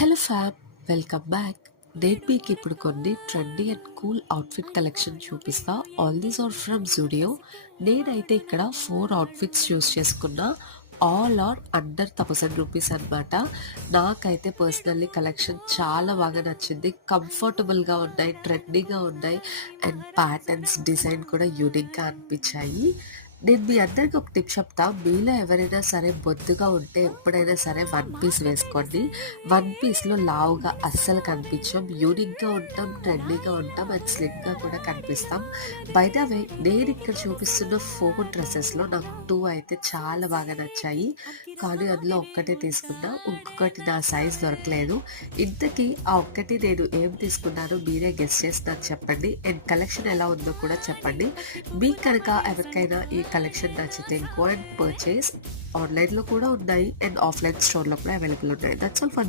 Hello ఫ్యామ్, welcome back. నేను మీకు ఇప్పుడు కొన్ని trendy and cool outfit collection చూపిస్తా. All these are from Zudio. నేనైతే ఇక్కడ 4 అవుట్ఫిట్స్ చూస్ చేసుకున్నా. ఆల్ ఆర్ అండర్ ₹1000 అనమాట. నాకైతే పర్సనల్లీ కలెక్షన్ చాలా బాగా నచ్చింది. కంఫర్టబుల్గా ఉన్నాయి, ట్రెండీగా ఉన్నాయి అండ్ ప్యాటర్న్స్ డిజైన్ కూడా యూనిక్గా అనిపించాయి. నేను మీ అందరికి ఒక టిప్ చెప్తా. మీలో ఎవరైనా సరే బొద్దుగా ఉంటే ఎప్పుడైనా సరే వన్ పీస్ వేసుకోండి. వన్ పీస్లో లావుగా అస్సలు కనిపించాం, యూనిక్గా ఉంటాం, ట్రెండీగా ఉంటాం అండ్ స్లిమ్గా కూడా కనిపిస్తాం. బై ద వే, నేను ఇక్కడ చూపిస్తున్న 4 డ్రెస్సెస్లో నాకు 2 అయితే చాలా బాగా నచ్చాయి. కానీ అందులో ఒక్కటే తీసుకున్నా, ఇంకొకటి నా సైజ్ దొరకలేదు. ఇంతకీ ఆ ఒక్కటి నేను ఏం తీసుకున్నానో మీరే గెస్ చేసి నాకు చెప్పండి అండ్ కలెక్షన్ ఎలా ఉందో కూడా చెప్పండి. మీకు కనుక ఎవరికైనా ఈ కలెక్షన్ నచ్చితే గో అండ్ పర్చేస్. ఆన్లైన్లో కూడా ఉన్నాయి అండ్ ఆఫ్లైన్ స్టోర్లో కూడా అవైలబుల్ ఉన్నాయి. That's all for this